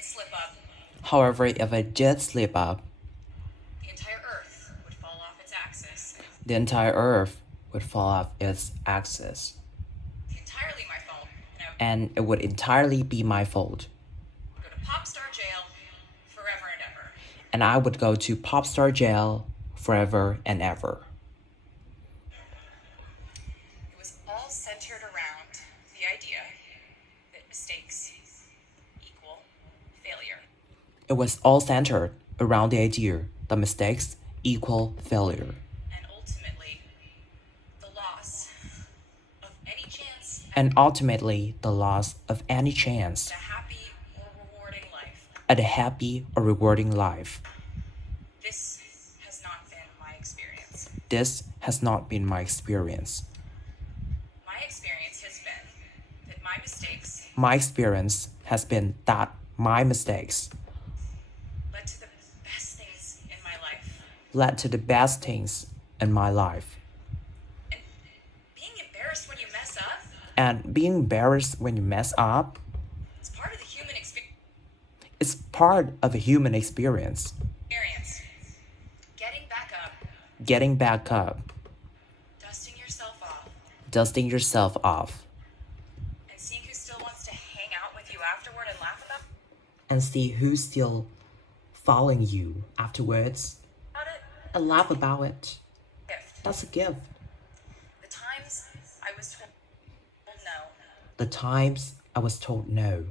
did slip up, However, if I did slip up, the entire Earth would fall off its axis. the entire Earth would fall off its axis. Entirely my fault. And it would entirely be my fault. Go to pop star jail forever and ever. And I would go to pop star jail forever and ever. It was all centered around the idea that mistakes equal failure. It was all centered around the idea that mistakes equal failure. And ultimately, the loss of any chance And ultimately, the loss of any chance at a happy or rewarding life. at a happy or rewarding life. This has not been my experience. This has not been my experience. My experience has been that my mistakes My experience has been that my mistakes led to the best things in my life. led to the best things in my life. And being embarrassed when you mess up, And being embarrassed when you mess up it's part of the human experience. is part of a human experience. Getting back up, Getting back up, dusting yourself off, and seeing who still wants to hang out with you afterward and see who's still following you afterwards about it. and laugh about it. Gift. That's a gift. The times I was told no The times I was told no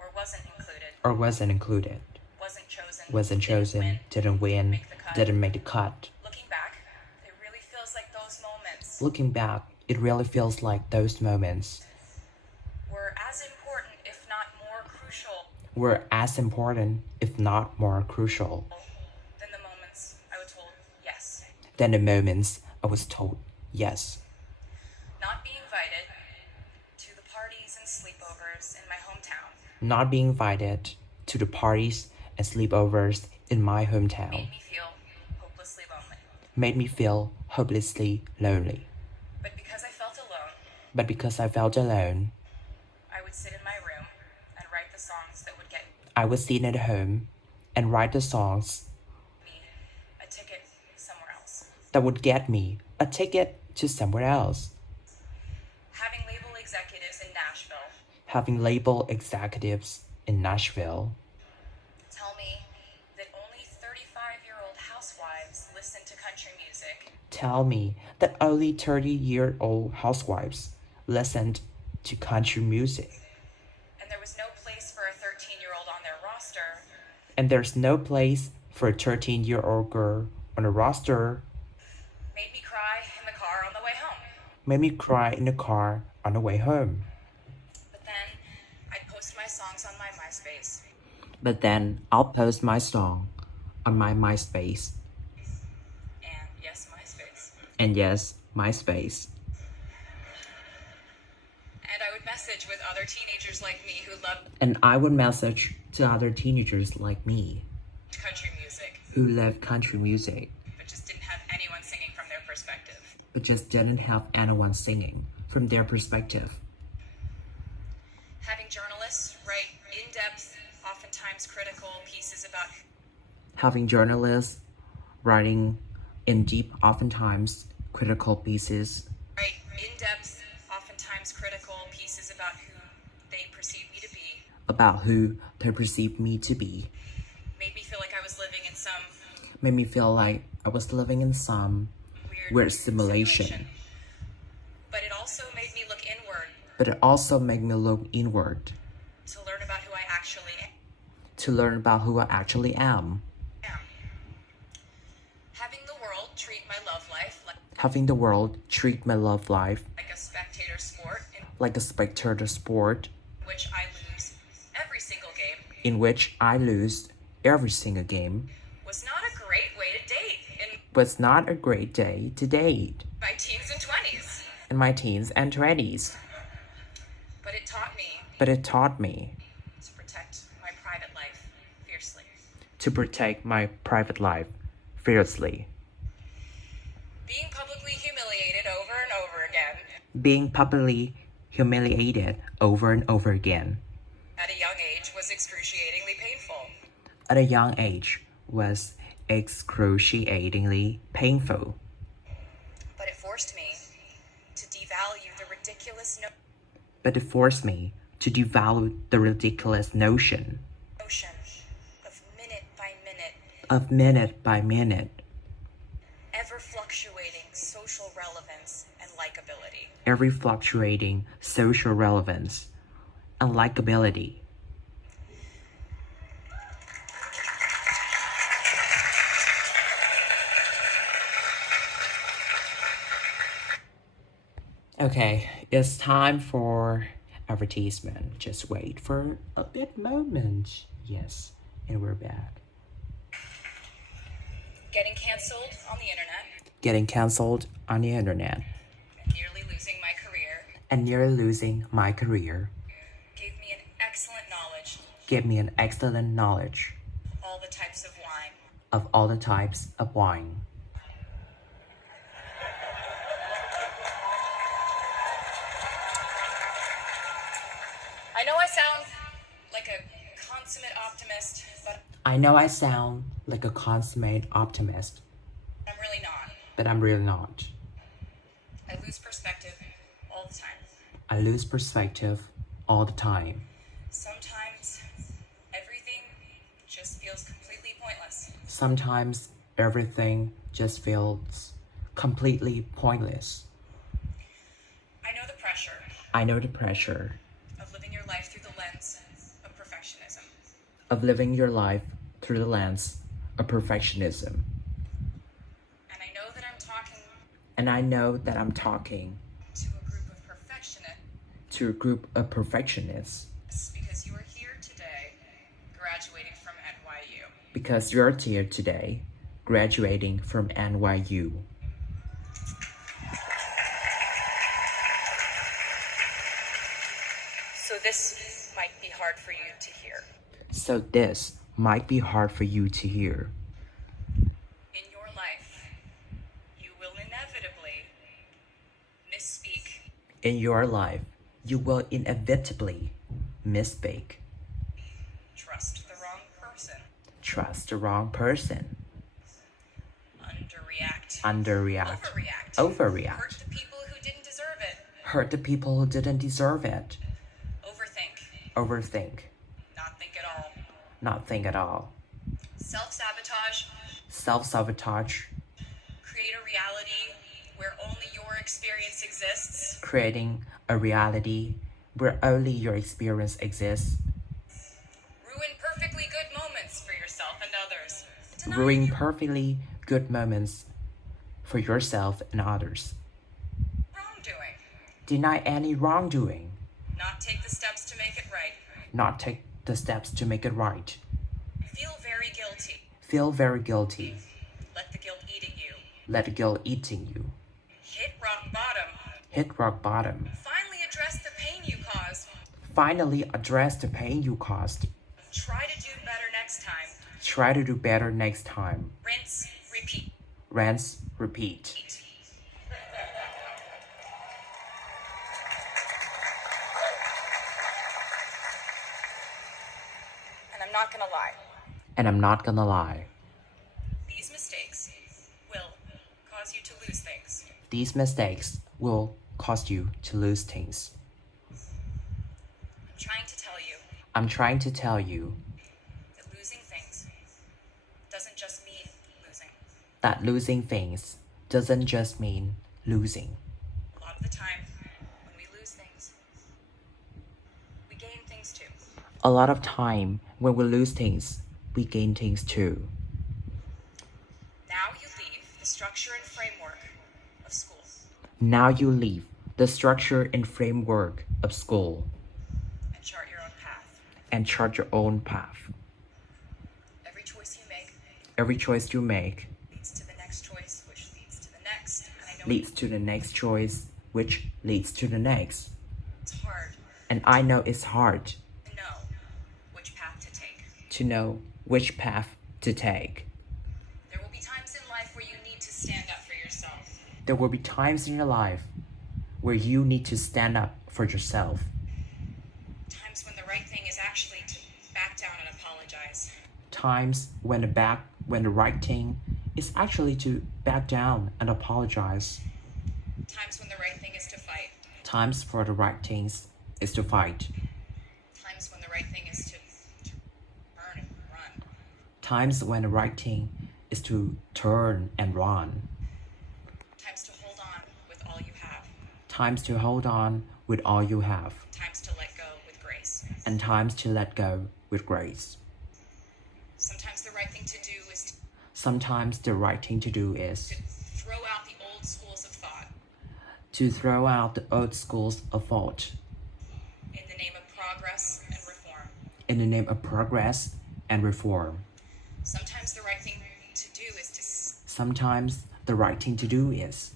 or wasn't included, or wasn't included, wasn't chosen, didn't win, make the cut. didn't make the cut. Looking back, it really feels like those moments Looking back, it really feels like those moments were as important, if not more crucial, were as important, if not more crucial, than the moments I was told yes. than the moments I was told yes. Not being invited to the parties and sleepovers in my hometown Not being invited to the parties and sleepovers in my hometown made me feel hopelessly lonely. made me feel hopelessly lonely. But because I felt alone, But because I felt alone, I would sit in my room and write the songs that would get I would sit at home and write the songs me a ticket somewhere else. that would get me a ticket to somewhere else. Having label executives in Nashville Having label executives in Nashville tell me that only 35-year-old housewives listen to country music tell me that only 30-year-old housewives listened to country music, and there was no place for a 13-year-old on their roster, and there's no place for a 13-year-old girl on a roster, made me cry in the car on the way home. made me cry in the car on the way home. But then I'd post my songs on my MySpace, But then I'll post my song on my MySpace. and yes, MySpace. And yes, MySpace. And I would message with other teenagers like me who loved And I would message to other teenagers like me country music, who love country music, but just didn't have anyone singing from their perspective. but just didn't have anyone singing from their perspective. Having journalists write in-depth, oftentimes critical pieces about Having journalists writing in deep, oftentimes critical pieces write in-depth, oftentimes critical pieces about who they perceive me to be about who they perceive me to be made me feel like I was living in some made me feel like I was living in some weird simulation. But it also made me look inward But it also made me look inward to learn about who I actually to learn about who I actually am. am. Having the world treat my love life Having the world treat my love life like a spectator sport in like a spectator sport which I lose every single game in which I lose every single game was not a great way to date in was not a great day to date my teens and 20s. in my teens and 20s. But it taught me But it taught me to protect my private life fiercely. to protect my private life fiercely. Being publicly humiliated over and over again Being publicly humiliated over and over again at a young age was excruciatingly painful. At a young age was excruciatingly painful. But it forced me to devalue the ridiculous But it forced me to devalue the ridiculous notion notion of minute by minute, ever fluctuating social relevance and likability. every fluctuating social relevance and likability. Okay, it's time for advertisement. Just wait for a bit moment. Yes, and we're back. Getting canceled on the internet. Getting cancelled on the internet And nearly losing my career. and nearly losing my career Gave me an excellent knowledge gave me an excellent knowledge of all the types of wine. of all the types of wine. I know I sound like a consummate optimist, but I know I sound like a consummate optimist, I'm really not. but I'm really not. I lose perspective all the time. I lose perspective all the time. Sometimes everything just feels completely pointless. Sometimes everything just feels completely pointless. I know the pressure I know the pressure of living your life through the lens of perfectionism. of living your life through the lens of perfectionism. And I know that I'm talking And I know that I'm talking to a group of perfectionists to a group of perfectionists because you are here today graduating from NYU. because you're here today graduating from NYU. So this might be hard for you to hear. So this might be hard for you to hear. In your life, you will inevitably misspeak, In your life, you will inevitably misspeak, trust the wrong person, trust the wrong person, underreact, overreact, hurt the people who didn't deserve it, hurt the people who didn't deserve it, overthink, overthink, not think at all, self-sabotage, self-sabotage, create a reality where only your experience exists, creating a reality where only your experience exists, ruin perfectly good moments for yourself and others, ruin perfectly good moments for yourself and others, wrongdoing, deny any wrongdoing, not take the steps to make it right, not take the steps to make it right, feel very guilty, feel very guilty, let the guilt eating you, let the guilt eating you, hit rock bottom, hit rock bottom, finally address the pain you caused, finally address the pain you caused, try to do better next time, try to do better next time, rinse, repeat. rinse, repeat. And I'm not gonna lie, And I'm not gonna lie, these mistakes will cause you to lose things. these mistakes will cause you to lose things. I'm trying to tell you I'm trying to tell you that losing things doesn't just mean losing. that losing things doesn't just mean losing. A lot of the time, when we lose things, we gain things too. A lot of time when we lose things, we gain things too. Now you leave the structure and framework of school Now you leave the structure and framework of school and chart your own path. and chart your own path. Every choice you make Every choice you make leads to the next choice, which leads to the next. And I know leads to the next choice, which leads to the next. it's hard And I know it's hard to know which path to take. to know which path to take. There will be times in life where you need to stand up for yourself. There will be times in your life where you need to stand up for yourself. Times when the right thing is actually apologize. Times when the right thing is actually to back down and apologize. Times when the right thing is to fight. Times for the right things is to fight. Times when the right thing is to turn and run. Times when the right thing is to turn and run. Times to hold on with all you have. Times to hold on with all you have. Times to let go with grace. And times to let go with grace. Sometimes the right thing to do is Sometimes the right thing to do is to throw out the old schools of thought to throw out the old schools of thought in the name of progress and reform. in the name of progress and reform. Sometimes the right thing to do is to Sometimes the right thing to do is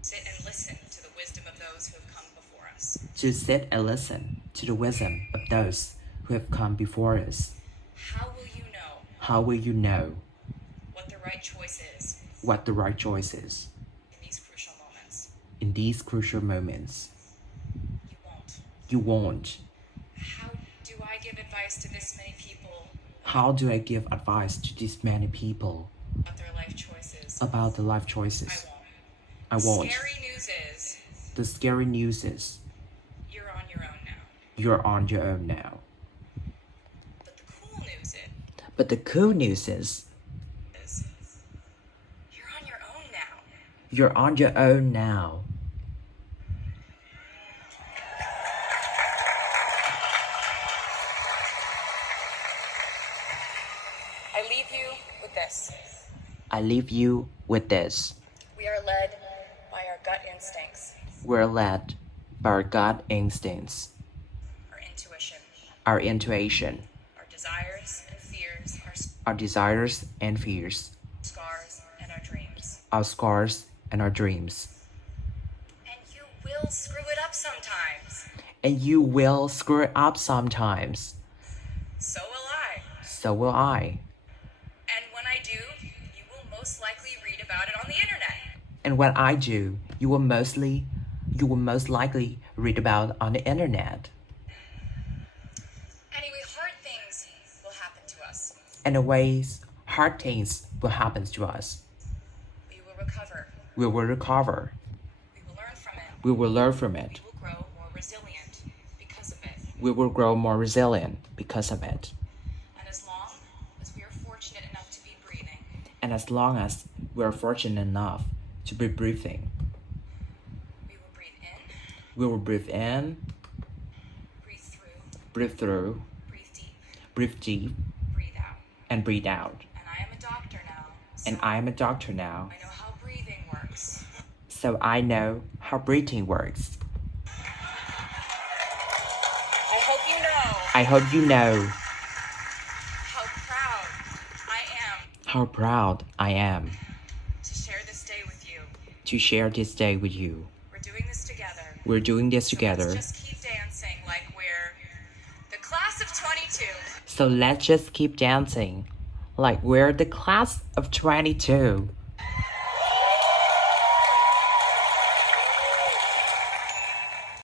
sit and listen to the wisdom of those who have come before us. to sit and listen to the wisdom of those who have come before us. How will you know How will you know what the right choice is what the right choice is in these crucial moments? in these crucial moments? You won't. You won't. How do I give advice to this many people How do I give advice to this many people about their life choices? about the life choices? I won't. I won't. Scary news is The scary news is you're on your own now. you're on your own now. But the cool news But the cool news is is you're on your own now. you're on your own now. I leave you with this. I leave you with this. We are led by our gut instincts, We're led by our gut instincts, our intuition, our intuition, our desires and fears, our desires and fears, scars and our dreams. our scars and our dreams. And you will screw it up sometimes. And you will screw it up sometimes. So will I. So will I. And when I do, you will most likely read about it on the internet. And when I do, you will most likely read about on the internet. Anyway, hard things will happen to us. And the ways hard things will happen to us. We will recover. We will recover. We will learn from it. We will learn from it. We will grow more resilient because of it. We will grow more resilient because of it. And as long as we are fortunate enough to be breathing, And as long as we are fortunate enough to be breathing, we will breathe in, we will breathe in, breathe through, breathe through, breathe deep, breathe out. and breathe out. And I am a doctor now. So And I am a doctor now, I know how breathing works. so I know how breathing works. I hope you know I hope you know how proud I am how proud I am to share this day with you. to share this day with you. We're doing this together. We're doing this together, Let's just keep dancing like we're the class of 22. so let's just keep dancing like we're the class of 22.